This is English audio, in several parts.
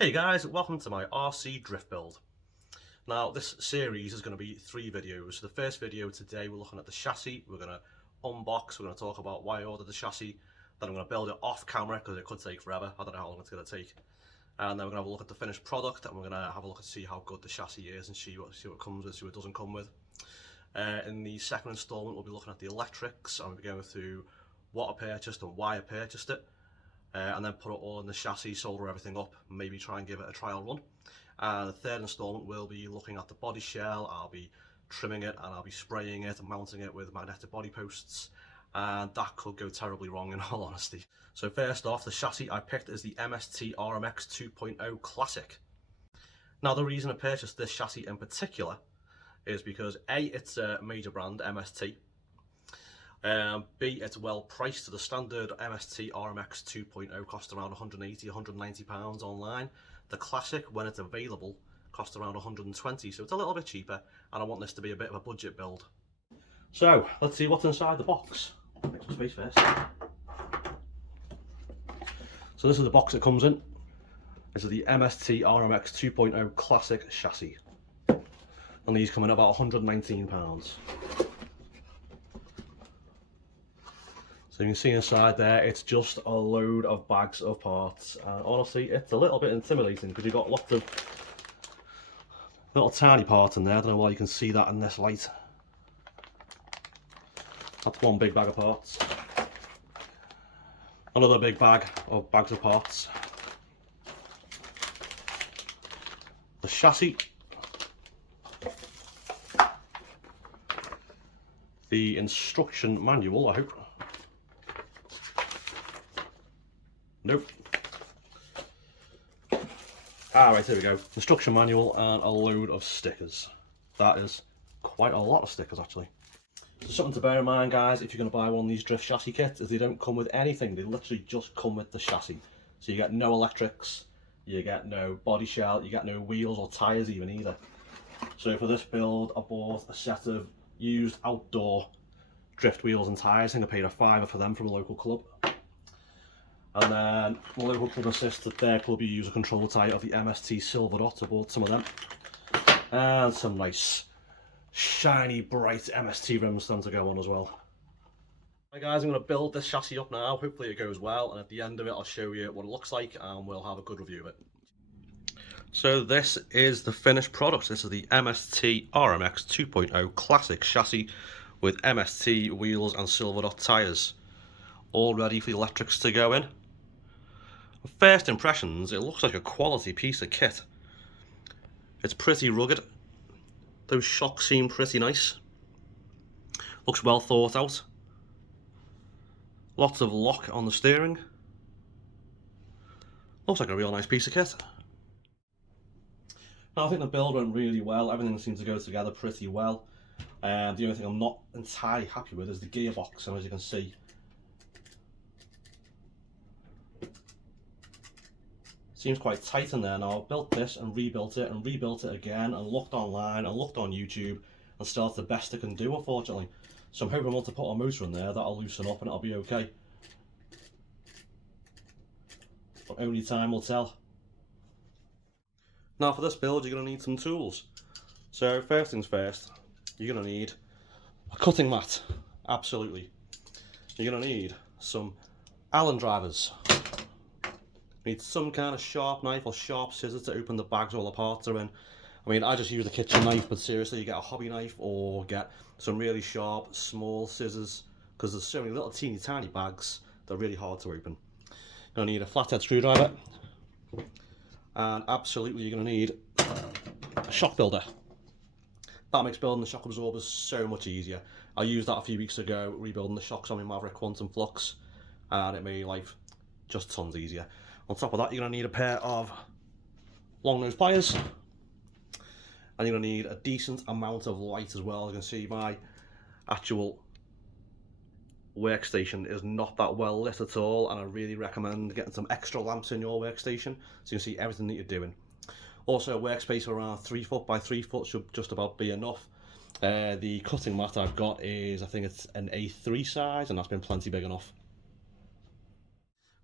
Hey guys, welcome to my RC drift build. Now this series is going to be 3 videos. So the first video today we're looking at the chassis, we're going to unbox, we're going to talk about why I ordered the chassis, then I'm going to build it off camera because it could take forever, I don't know how long it's going to take. And then we're going to have a look at the finished product and we're going to have a look and see how good the chassis is and see what it comes with, see what it doesn't come with. In the second installment we'll be looking at the electrics and we'll be going through what I purchased and why I purchased it. And then put it all in the chassis, solder everything up, maybe try and give it a trial run. And the third installment will be looking at the body shell. I'll be trimming it and I'll be spraying it and mounting it with magnetic body posts, and that could go terribly wrong in all honesty. So first off, the chassis I picked is the MST RMX 2.0 Classic. Now the reason I purchased this chassis in particular is because A, it's a major brand, MST. B, it's well priced. To the standard MST RMX 2.0 costs around £180–190 online. The Classic, when it's available, costs around £120, so it's a little bit cheaper, and I want this to be a bit of a budget build. So let's see what's inside the box. Make some space first. So this is the box it comes in. This is the MST RMX 2.0 Classic chassis, and these come in at about £119. So you can see inside there, it's just a load of bags of parts. And honestly, it's a little bit intimidating because you've got lots of little tiny parts in there. I don't know why you can see that in this light. That's one big bag of parts. Another big bag of bags of parts. The chassis. The instruction manual, I hope. Nope. Right, here we go. Instruction manual and a load of stickers. That is quite a lot of stickers actually. So something to bear in mind, guys, if you're going to buy one of these drift chassis kits, is they don't come with anything. They literally just come with the chassis. So you get no electrics, you get no body shell, you get no wheels or tyres even either. So for this build I bought a set of used outdoor drift wheels and tyres. I think I paid £5 for them from a local club. And then the local club insists that their club use a control tyre of the MST Silver Dot. I bought some of them. And some nice, shiny, bright MST rims for them to go on as well. Right guys, I'm going to build this chassis up now. Hopefully it goes well. And at the end of it, I'll show you what it looks like and we'll have a good review of it. So this is the finished product. This is the MST RMX 2.0 Classic chassis with MST wheels and Silver Dot tyres. All ready for the electrics to go in. First impressions, it looks like a quality piece of kit. It's pretty rugged. Those shocks seem pretty nice. Looks well thought out. Lots of lock on the steering. Looks like a real nice piece of kit. Now I think the build went really well. Everything seems to go together pretty well. The only thing I'm not entirely happy with is the gearbox, and as you can see, seems quite tight in there. Now I've built this and rebuilt it again and looked online and looked on YouTube, and still it's the best it can do, unfortunately. So I'm hoping once I put a motor in there that'll loosen up and it'll be okay. But only time will tell. Now for this build you're going to need some tools. So first things first, you're going to need a cutting mat, absolutely. You're going to need some Allen drivers. Need some kind of sharp knife or sharp scissors to open the bags all the parts are in. I mean, I just use a kitchen knife, but seriously, you get a hobby knife or get some really sharp, small scissors, because there's so many little teeny tiny bags, they're really hard to open. You're going to need a flathead screwdriver, and absolutely you're going to need a shock builder. That makes building the shock absorbers so much easier. I used that a few weeks ago, rebuilding the shocks on my Maverick Quantum Flux, and it made life just tons easier. On top of that, you're going to need a pair of long nose pliers, and you're going to need a decent amount of light as well. As you can see, my actual workstation is not that well lit at all, and I really recommend getting some extra lamps in your workstation so you can see everything that you're doing. Also, a workspace around 3 foot by 3 foot should just about be enough. The cutting mat I've got is, I think it's an A3 size, and that's been plenty big enough.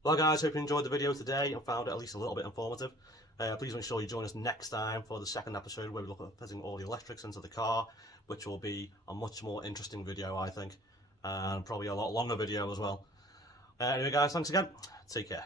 Well guys, hope you enjoyed the video today and found it at least a little bit informative. Please make sure you join us next time for the second episode where we look at fitting all the electrics into the car, which will be a much more interesting video I think, and probably a lot longer video as well. Anyway guys, thanks again, take care.